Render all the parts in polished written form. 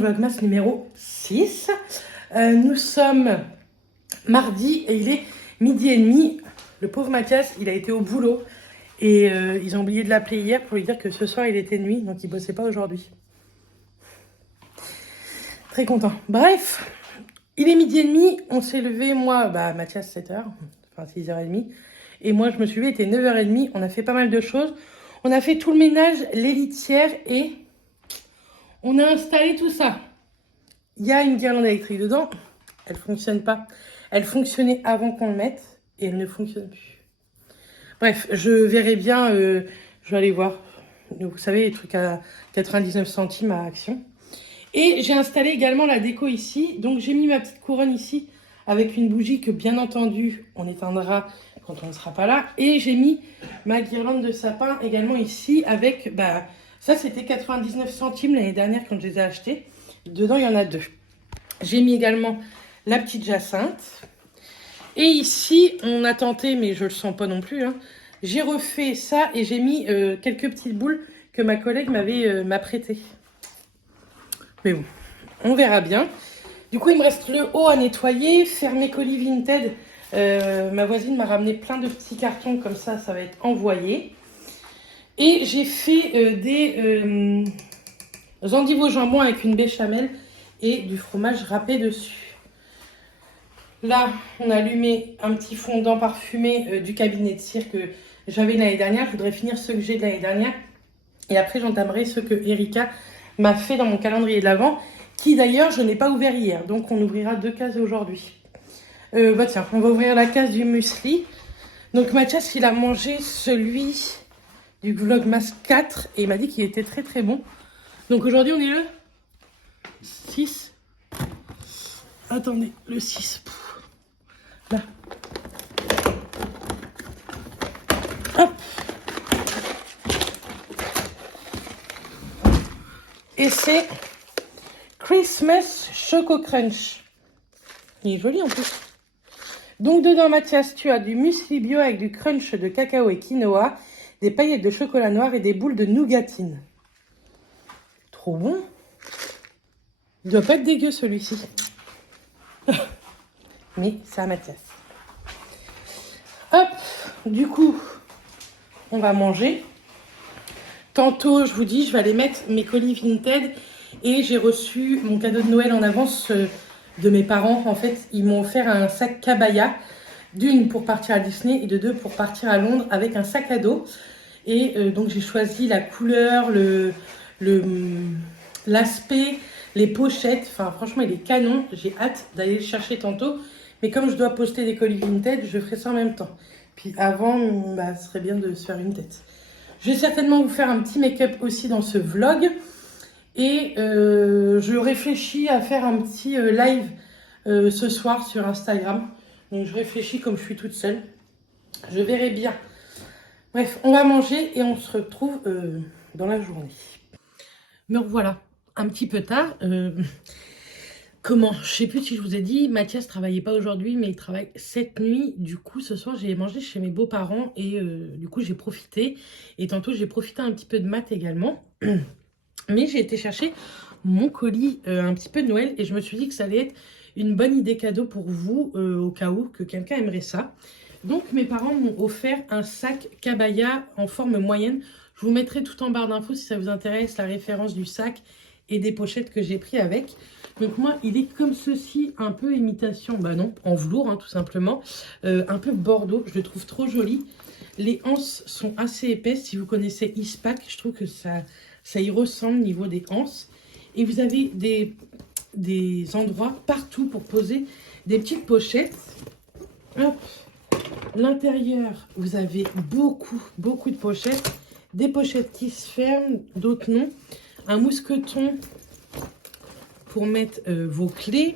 Vlogmas numéro 6. Nous sommes mardi et il est 12h30. Le pauvre Mathias, il a été au boulot et ils ont oublié de l'appeler hier pour lui dire que ce soir il était nuit, donc il bossait pas aujourd'hui. Très content. Bref, il est 12h30, on s'est levé, moi, Mathias 7h, enfin 6h30, et moi je me suis levée, il était 9h30, on a fait pas mal de choses. On a fait tout le ménage, les litières et on a installé tout ça. Il y a une guirlande électrique dedans, elle fonctionne pas. Elle fonctionnait avant qu'on le mette et elle ne fonctionne plus. Bref, je verrai bien, je vais aller voir. Vous savez, les trucs à 99 centimes à Action. Et j'ai installé également la déco ici. Donc j'ai mis ma petite couronne ici avec une bougie que bien entendu on éteindra quand on ne sera pas là. Et j'ai mis ma guirlande de sapin également ici avec, ça c'était 99 centimes l'année dernière quand je les ai achetés. Dedans il y en a 2. J'ai mis également la petite jacinthe. Et ici, on a tenté, mais je le sens pas non plus, hein. J'ai refait ça et j'ai mis quelques petites boules que ma collègue m'a prêtées. Mais bon, on verra bien. Du coup, il me reste le haut à nettoyer, faire mes colis Vinted. Ma voisine m'a ramené plein de petits cartons, comme ça va être envoyé. Et j'ai fait des endives au jambon avec une béchamel et du fromage râpé dessus. Là, on a allumé un petit fondant parfumé du cabinet de cire que j'avais l'année dernière. Je voudrais finir ceux que j'ai de l'année dernière. Et après, j'entamerai ceux que Erika m'a fait dans mon calendrier de l'Avent, qui d'ailleurs, je n'ai pas ouvert hier. Donc, on ouvrira 2 cases aujourd'hui. Tiens, on va ouvrir la case du muesli. Donc, Mathias, il a mangé celui du Vlogmas 4 et il m'a dit qu'il était très très bon. Donc, aujourd'hui, on est le 6. Attendez, le 6. Là. Hop. Et c'est Christmas Choco Crunch. Il est joli en plus. Donc dedans, Mathias, tu as du muesli bio avec du crunch de cacao et quinoa, des paillettes de chocolat noir et des boules de nougatine. Trop bon. Il doit pas être dégueu celui-ci. Mais c'est à Mathias. Hop, du coup, on va manger. Tantôt, je vous dis, je vais aller mettre mes colis Vinted. Et j'ai reçu mon cadeau de Noël en avance de mes parents. En fait, ils m'ont offert un sac Cabaya. D'une pour partir à Disney et de 2 pour partir à Londres avec un sac à dos. Et donc, j'ai choisi la couleur, l'aspect, les pochettes. Enfin, franchement, il est canon. J'ai hâte d'aller le chercher tantôt. Mais comme je dois poster des colis Vinted, je ferai ça en même temps. Puis avant, ce serait bien de se faire une tête. Je vais certainement vous faire un petit make-up aussi dans ce vlog. Et je réfléchis à faire un petit live ce soir sur Instagram. Donc je réfléchis comme je suis toute seule. Je verrai bien. Bref, on va manger et on se retrouve dans la journée. Me revoilà un petit peu tard. Comment? Je sais plus si je vous ai dit, Mathias travaillait pas aujourd'hui, mais il travaille cette nuit. Du coup, ce soir, j'ai mangé chez mes beaux-parents et du coup, j'ai profité. Et tantôt, j'ai profité un petit peu de maths également. Mais j'ai été chercher mon colis un petit peu de Noël et je me suis dit que ça allait être une bonne idée cadeau pour vous au cas où que quelqu'un aimerait ça. Donc, mes parents m'ont offert un sac Cabaya en forme moyenne. Je vous mettrai tout en barre d'infos si ça vous intéresse, la référence du sac et des pochettes que j'ai pris avec. Donc moi, il est comme ceci, un peu imitation, non, en velours, hein, tout simplement. Un peu bordeaux, je le trouve trop joli. Les anses sont assez épaisses. Si vous connaissez Ispac, je trouve que ça y ressemble au niveau des anses. Et vous avez des endroits partout pour poser des petites pochettes. Hop. L'intérieur, vous avez beaucoup de pochettes. Des pochettes qui se ferment, d'autres non. Un mousqueton pour mettre vos clés.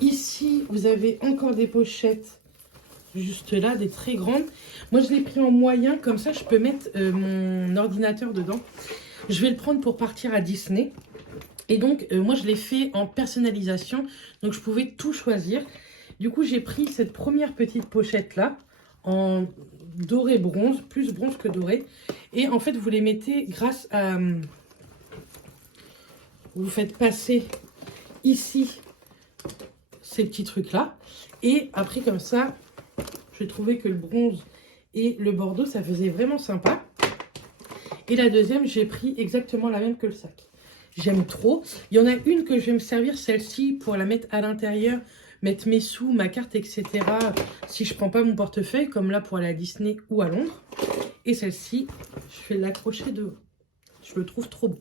Ici, vous avez encore des pochettes juste là, des très grandes. Moi, je l'ai pris en moyen, comme ça, je peux mettre mon ordinateur dedans. Je vais le prendre pour partir à Disney. Et donc, moi, je l'ai fait en personnalisation. Donc, je pouvais tout choisir. Du coup, j'ai pris cette première petite pochette-là en doré bronze, plus bronze que doré. Et en fait, vous les mettez grâce à vous faites passer ici ces petits trucs-là. Et après, comme ça, j'ai trouvé que le bronze et le bordeaux, ça faisait vraiment sympa. Et la deuxième, j'ai pris exactement la même que le sac. J'aime trop. Il y en a une que je vais me servir, celle-ci, pour la mettre à l'intérieur, mettre mes sous, ma carte, etc. Si je prends pas mon portefeuille, comme là pour aller à Disney ou à Londres. Et celle-ci, je vais l'accrocher devant. Je le trouve trop beau.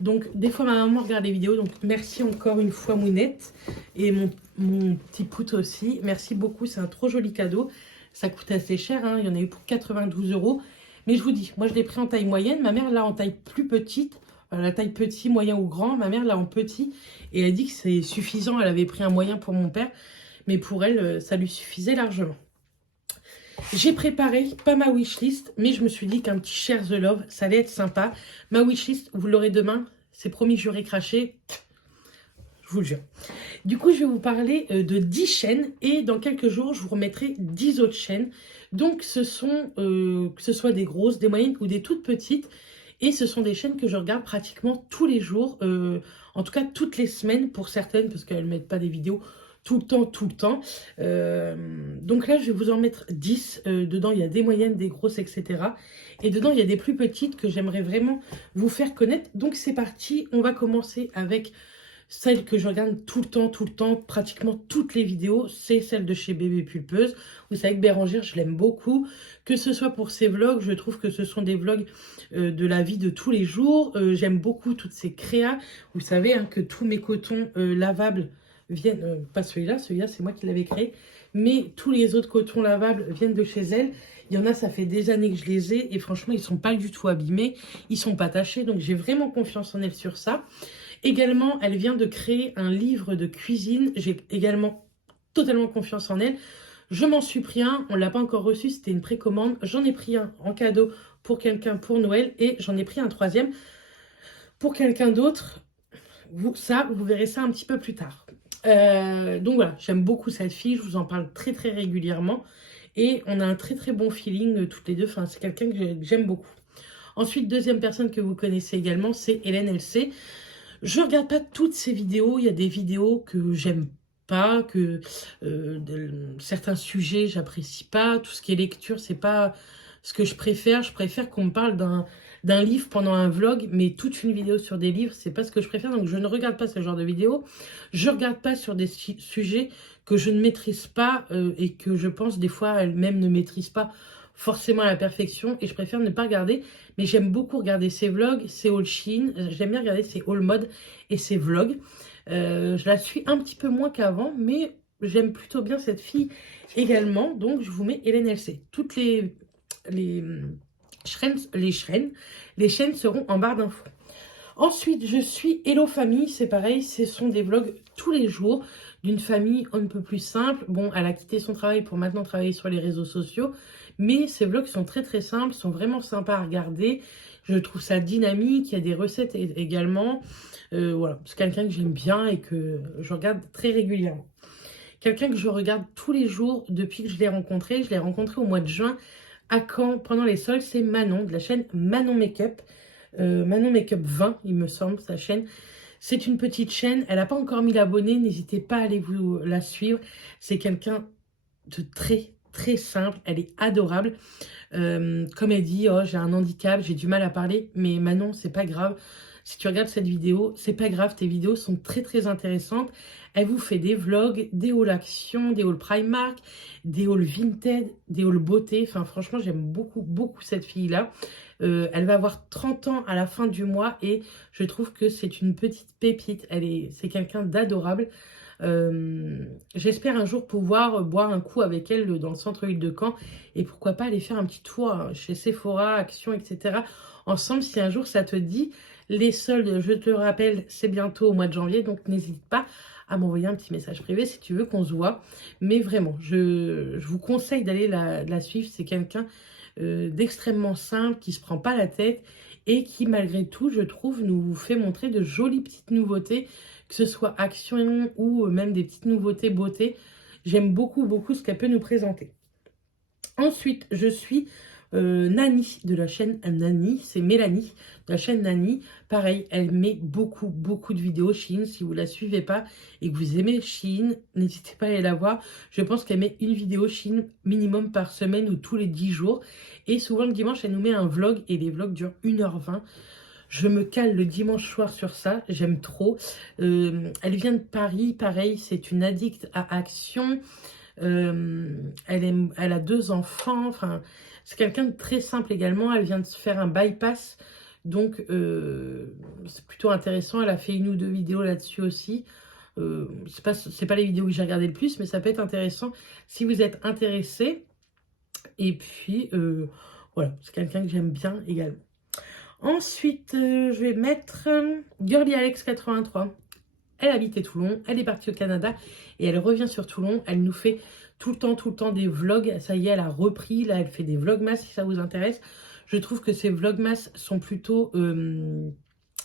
Donc, des fois, ma maman regarde les vidéos. Donc, merci encore une fois, Mounette. Et mon petit pout aussi. Merci beaucoup. C'est un trop joli cadeau. Ça coûte assez cher. Hein. Il y en a eu pour 92 €. Mais je vous dis, moi, je l'ai pris en taille moyenne. Ma mère l'a en taille plus petite. La taille petit, moyen ou grand. Ma mère l'a en petit. Et elle dit que c'est suffisant. Elle avait pris un moyen pour mon père. Mais pour elle, ça lui suffisait largement. J'ai préparé, pas ma wishlist, mais je me suis dit qu'un petit Share the Love, ça allait être sympa. Ma wishlist, vous l'aurez demain. C'est promis, j'aurai craché. Je vous le jure. Du coup, je vais vous parler de 10 chaînes. Et dans quelques jours, je vous remettrai 10 autres chaînes. Donc, ce sont, que ce soit des grosses, des moyennes ou des toutes petites. Et ce sont des chaînes que je regarde pratiquement tous les jours. En tout cas, toutes les semaines pour certaines, parce qu'elles ne mettent pas des vidéos tout le temps, tout le temps. Donc là, je vais vous en mettre 10. Dedans, il y a des moyennes, des grosses, etc. Et dedans, il y a des plus petites que j'aimerais vraiment vous faire connaître. Donc c'est parti, on va commencer avec celle que je regarde tout le temps, pratiquement toutes les vidéos. C'est celle de chez Bébé Pulpeuse. Vous savez que Bérangère, je l'aime beaucoup. Que ce soit pour ses vlogs, je trouve que ce sont des vlogs de la vie de tous les jours. J'aime beaucoup toutes ces créas. Vous savez hein, que tous mes cotons lavables viennent, pas celui-là c'est moi qui l'avais créé, mais tous les autres cotons lavables viennent de chez elle. Il y en a, ça fait des années que je les ai et franchement, ils sont pas du tout abîmés, ils sont pas tachés, donc j'ai vraiment confiance en elle sur ça. Également, elle vient de créer un livre de cuisine, j'ai également totalement confiance en elle. Je m'en suis pris un, on l'a pas encore reçu, c'était une précommande. J'en ai pris un en cadeau pour quelqu'un pour Noël et j'en ai pris un troisième pour quelqu'un d'autre. Vous verrez ça un petit peu plus tard. Donc voilà, j'aime beaucoup cette fille, je vous en parle très régulièrement et on a un très bon feeling toutes les deux, enfin c'est quelqu'un que j'aime beaucoup. Ensuite, deuxième personne que vous connaissez également, c'est Hélène LC. Je regarde pas toutes ses vidéos, il y a des vidéos que j'aime pas, que certains sujets j'apprécie pas, tout ce qui est lecture c'est pas ce que je préfère qu'on me parle d'un livre pendant un vlog, mais toute une vidéo sur des livres, c'est pas ce que je préfère, donc je ne regarde pas ce genre de vidéos. Je regarde pas sur des sujets que je ne maîtrise pas et que je pense des fois elle-même ne maîtrise pas forcément à la perfection, et je préfère ne pas regarder, mais j'aime beaucoup regarder ses vlogs, ses haul Shein, j'aime bien regarder ses haul mode et ses vlogs. Je la suis un petit peu moins qu'avant, mais j'aime plutôt bien cette fille également, donc je vous mets Hélène LC. Toutes les chaînes seront en barre d'infos. Ensuite, je suis Hello Famille, c'est pareil, ce sont des vlogs tous les jours d'une famille un peu plus simple. Bon, elle a quitté son travail pour maintenant travailler sur les réseaux sociaux, mais ces vlogs sont très simples, sont vraiment sympas à regarder. Je trouve ça dynamique, il y a des recettes également. Voilà, c'est quelqu'un que j'aime bien et que je regarde très régulièrement. Quelqu'un que je regarde tous les jours depuis que je l'ai rencontré au mois de juin à Caen pendant les soldes, c'est Manon de la chaîne Manon Makeup. Manon Makeup 20, il me semble, sa chaîne. C'est une petite chaîne, elle n'a pas encore 1000 abonnés, n'hésitez pas à aller vous la suivre. C'est quelqu'un de très simple, elle est adorable. Comme elle dit, oh, j'ai un handicap, j'ai du mal à parler, mais Manon, c'est pas grave. Si tu regardes cette vidéo, c'est pas grave, tes vidéos sont très intéressantes. Elle vous fait des vlogs, des hauls action, des hauls Primark, des hauls Vinted, des hauls beauté. Enfin, franchement, j'aime beaucoup cette fille-là. Elle va avoir 30 ans à la fin du mois et je trouve que c'est une petite pépite. C'est quelqu'un d'adorable. J'espère un jour pouvoir boire un coup avec elle dans le centre-ville de Caen et pourquoi pas aller faire un petit tour chez Sephora, Action, etc. ensemble si un jour ça te dit. Les soldes, je te rappelle, c'est bientôt au mois de janvier, donc n'hésite pas à m'envoyer un petit message privé si tu veux qu'on se voit. Mais vraiment, je vous conseille d'aller la suivre. C'est quelqu'un d'extrêmement simple, qui se prend pas la tête et qui malgré tout, je trouve, nous fait montrer de jolies petites nouveautés, que ce soit action ou même des petites nouveautés beauté. J'aime beaucoup ce qu'elle peut nous présenter. Ensuite, je suis Nani, de la chaîne Nani, c'est Mélanie, de la chaîne Nani. Pareil, elle met beaucoup, beaucoup de vidéos Shein. Si vous ne la suivez pas et que vous aimez Shein, n'hésitez pas à aller la voir. Je pense qu'elle met une vidéo Shein minimum par semaine ou tous les 10 jours. Et souvent le dimanche, elle nous met un vlog et les vlogs durent 1h20. Je me cale le dimanche soir sur ça, j'aime trop. Elle vient de Paris, pareil, c'est une addict à action. Elle a 2 enfants, enfin, c'est quelqu'un de très simple également. Elle vient de se faire un bypass, donc c'est plutôt intéressant. Elle a fait 1 ou 2 vidéos là-dessus aussi. C'est pas les vidéos que j'ai regardées le plus, mais ça peut être intéressant si vous êtes intéressé. Et puis, voilà, c'est quelqu'un que j'aime bien également. Ensuite, je vais mettre Girly Alex 83. Elle habitait Toulon, elle est partie au Canada et elle revient sur Toulon. Elle nous fait tout le temps des vlogs. Ça y est, elle a repris. Là, elle fait des vlogmas si ça vous intéresse. Je trouve que ces vlogmas sont plutôt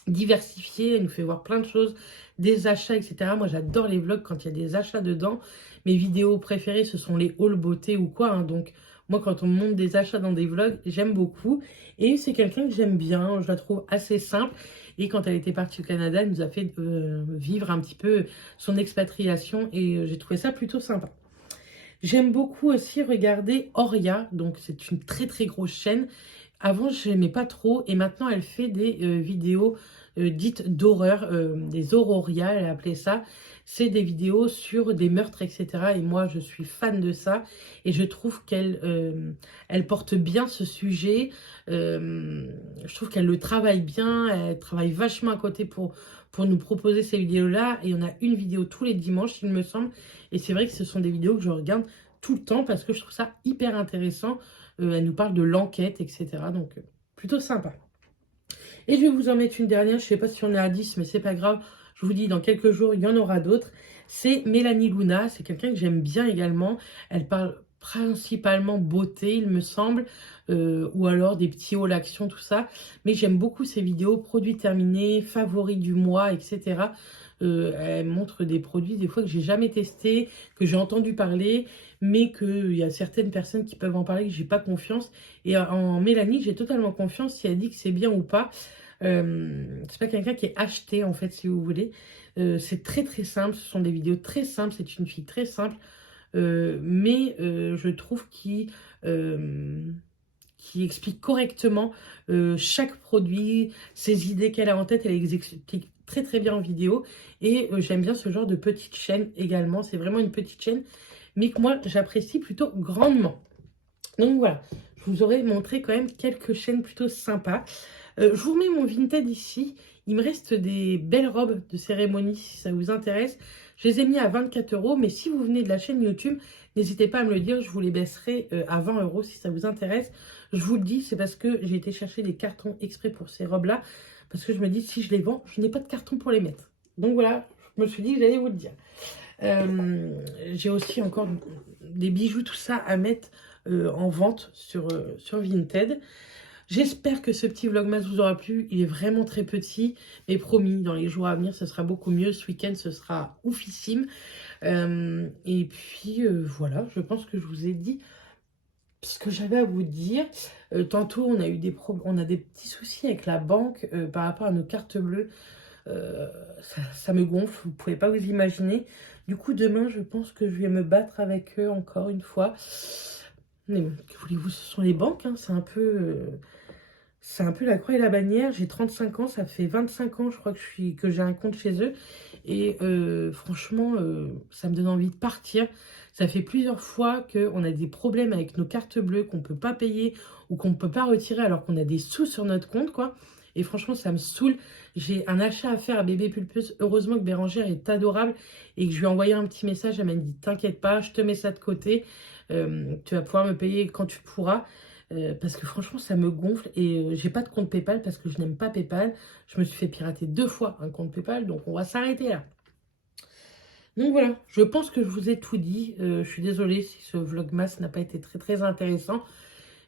diversifiés. Elle nous fait voir plein de choses, des achats, etc. Moi, j'adore les vlogs quand il y a des achats dedans. Mes vidéos préférées, ce sont les hauls beauté ou quoi. Hein. Donc, moi, quand on me montre des achats dans des vlogs, j'aime beaucoup. Et c'est quelqu'un que j'aime bien. Je la trouve assez simple. Et quand elle était partie au Canada, elle nous a fait vivre un petit peu son expatriation. Et j'ai trouvé ça plutôt sympa. J'aime beaucoup aussi regarder Oria. Donc, c'est une très, très grosse chaîne. Avant, je n'aimais pas trop. Et maintenant, elle fait des vidéos dites d'horreur, des auroria, elle a appelé ça. C'est des vidéos sur des meurtres, etc. Et moi, je suis fan de ça. Et je trouve elle porte bien ce sujet. Je trouve qu'elle le travaille bien. Elle travaille vachement à côté pour nous proposer ces vidéos-là. Et on a une vidéo tous les dimanches, il me semble. Et c'est vrai que ce sont des vidéos que je regarde tout le temps parce que je trouve ça hyper intéressant. Elle nous parle de l'enquête, etc. Donc, plutôt sympa. Et je vais vous en mettre une dernière. Je ne sais pas si on est à 10, mais c'est pas grave. Je vous dis, dans quelques jours, il y en aura d'autres. C'est Mélanie Luna. C'est quelqu'un que j'aime bien également. Elle parle principalement beauté, il me semble. Ou alors des petits hauls action, tout ça. Mais j'aime beaucoup ses vidéos, produits terminés, favoris du mois, etc. Elle montre des produits, des fois, que j'ai jamais testé, que j'ai entendu parler, mais qu'il y a certaines personnes qui peuvent en parler, que j'ai pas confiance. Et en Mélanie, j'ai totalement confiance si elle dit que c'est bien ou pas. C'est pas quelqu'un qui est acheté, en fait, si vous voulez. C'est très très simple, ce sont des vidéos très simples, c'est une fille très simple, mais je trouve qui explique correctement chaque produit, ses idées qu'elle a en tête, elle les explique très très bien en vidéo. Et j'aime bien ce genre de petite chaîne également, c'est vraiment une petite chaîne, mais que moi j'apprécie plutôt grandement. Donc voilà, je vous aurais montré quand même quelques chaînes plutôt sympas. Je vous remets mon Vinted ici. Il me reste des belles robes de cérémonie si ça vous intéresse. Je les ai mis à 24 €, mais si vous venez de la chaîne YouTube, n'hésitez pas à me le dire, je vous les baisserai à 20 € si ça vous intéresse. Je vous le dis, c'est parce que j'ai été chercher des cartons exprès pour ces robes-là, parce que je me dis, si je les vends, je n'ai pas de carton pour les mettre. Donc voilà, je me suis dit que j'allais vous le dire. J'ai aussi encore des bijoux, tout ça à mettre en vente sur Vinted. J'espère que ce petit vlogmas vous aura plu. Il est vraiment très petit, mais promis, dans les jours à venir, ce sera beaucoup mieux. Ce week-end, ce sera oufissime. Et puis, voilà, je pense que je vous ai dit ce que j'avais à vous dire. Tantôt, on a des petits soucis avec la banque par rapport à nos cartes bleues. Ça me gonfle, vous ne pouvez pas vous imaginer. Du coup, demain, je pense que je vais me battre avec eux encore une fois. Mais bon, que voulez-vous, ce sont les banques, hein, c'est un peu la croix et la bannière. J'ai 35 ans, ça fait 25 ans, je crois que j'ai un compte chez eux. Et franchement, ça me donne envie de partir. Ça fait plusieurs fois qu'on a des problèmes avec nos cartes bleues, qu'on ne peut pas payer ou qu'on ne peut pas retirer alors qu'on a des sous sur notre compte, quoi. Et franchement, ça me saoule. J'ai un achat à faire à Bébé Pulpeuse. Heureusement que Bérangère est adorable et que je lui ai envoyé un petit message. Elle m'a dit, t'inquiète pas, je te mets ça de côté. Tu vas pouvoir me payer quand tu pourras. Parce que franchement, ça me gonfle. Et j'ai pas de compte PayPal parce que je n'aime pas PayPal. Je me suis fait pirater 2 fois un compte PayPal. Donc, on va s'arrêter là. Donc voilà, je pense que je vous ai tout dit. Je suis désolée si ce vlogmas n'a pas été très très intéressant.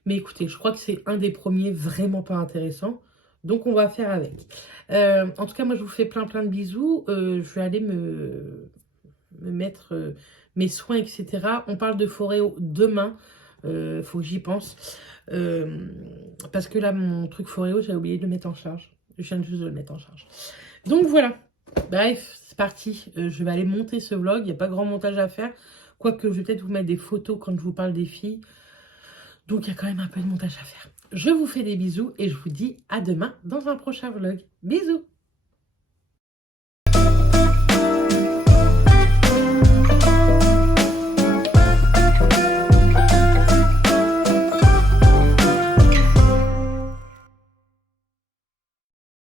Mais écoutez, je crois que c'est un des premiers vraiment pas intéressants. Donc on va faire avec. En tout cas, moi je vous fais plein de bisous. Je vais aller me mettre mes soins, etc. On parle de Foreo demain. Faut que j'y pense. Parce que là, mon truc Foreo, j'ai oublié de le mettre en charge. Je viens juste de le mettre en charge. Donc voilà. Bref, c'est parti. Je vais aller monter ce vlog. Il n'y a pas grand montage à faire. Quoique, je vais peut-être vous mettre des photos quand je vous parle des filles. Donc, il y a quand même un peu de montage à faire. Je vous fais des bisous et je vous dis à demain dans un prochain vlog. Bisous!